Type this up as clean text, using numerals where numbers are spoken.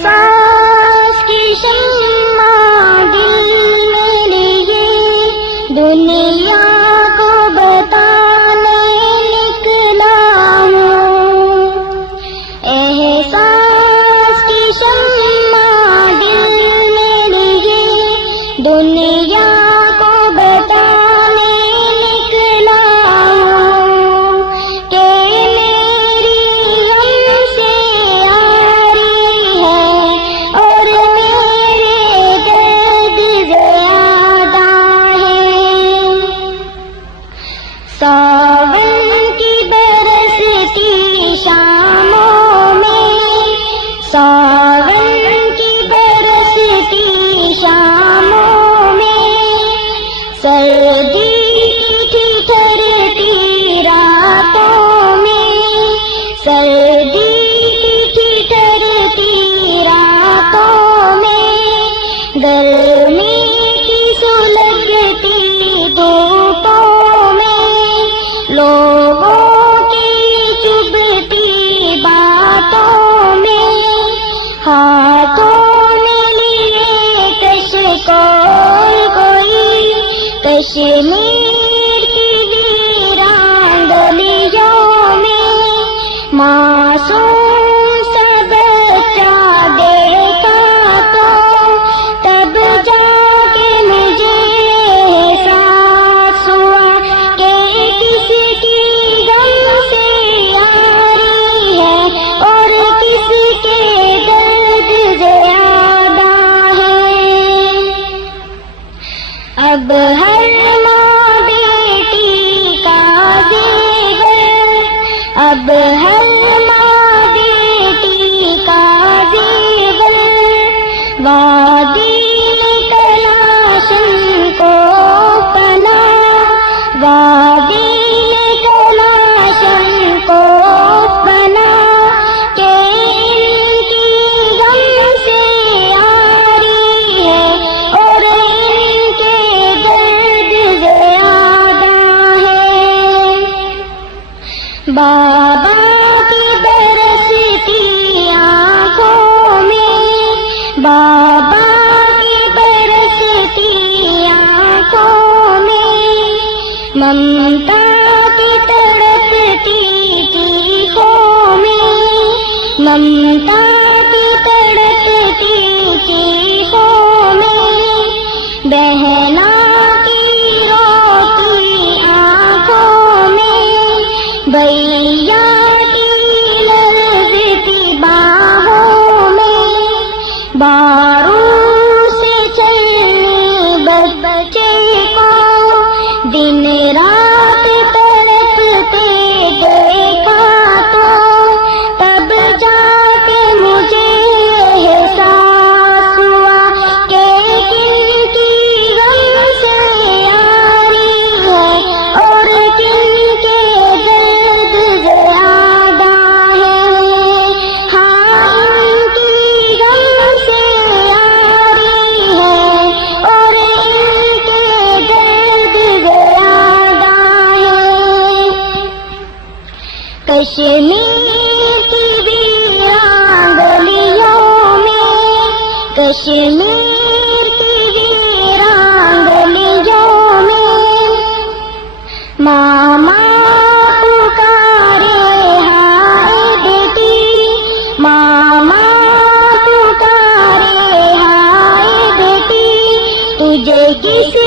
احساس کی شمع دل میں لیے دنیا کو بتانے نکلا ہوں، احساس کی شمع دل میں لیے دنیا کو بتانے نکلا ہوں کہ میری غم سے آری ہے اور میرے درد زیادہ ہے۔ ساون کی برستی شاموں میں، ساون کی برستی شاموں میں، سردی کی ٹھٹھرتی راتوں میں، سردی کی ٹھٹھرتی راتوں میں، گرمی کی سلگتی دھوپوں میں، لوگوں کی چبھتی باتوں میں، ہاتھوں میں لیے کشکول کوئی کشمیر کی ویران گلیوں میں، معصوم سا بچہ دیکھا تو تب جا کے مجھے احساس ہوا کہ کس کی غم سے آری ہے اور کس کے درد زیادہ ہے۔ اب ہر ماں بیٹی کا زیور، اب ہر ماں بیٹی کا زیور، وادی میں تلاشن کو پناہ، وادی میں تلاشن کو پناہ، کہ ان کی غم سے آری ہے اور ان کے درد زیادہ ہے۔ بابا کی برستی آنکھوں میں، بابا کی برستی آنکھوں میں، ممتا کی تڑپتی چیخوں میں، ممتا کی تڑپتی چیخوں میں، بہنا کی روتی آنکھوں میں، بھیا کی لرزتی باہوں میں، باروں سے چلنے بچے کو دن رات تڑپتے دیکھا تو تب جا کے مجھے احساس ہوا کہ کن کی غم سے آری ہے اور کن کے درد زیادہ ہے۔ ہاں، ان کی غم سے آری ہے اور ان کے درد زیادہ ہے۔ کشمیر کی ویران گلیوں میں، کشمیر کی ویران گلیوں میں، ماما پکارے ہائے بیٹی، ماما پکارے ہائے بیٹی، تجھے کس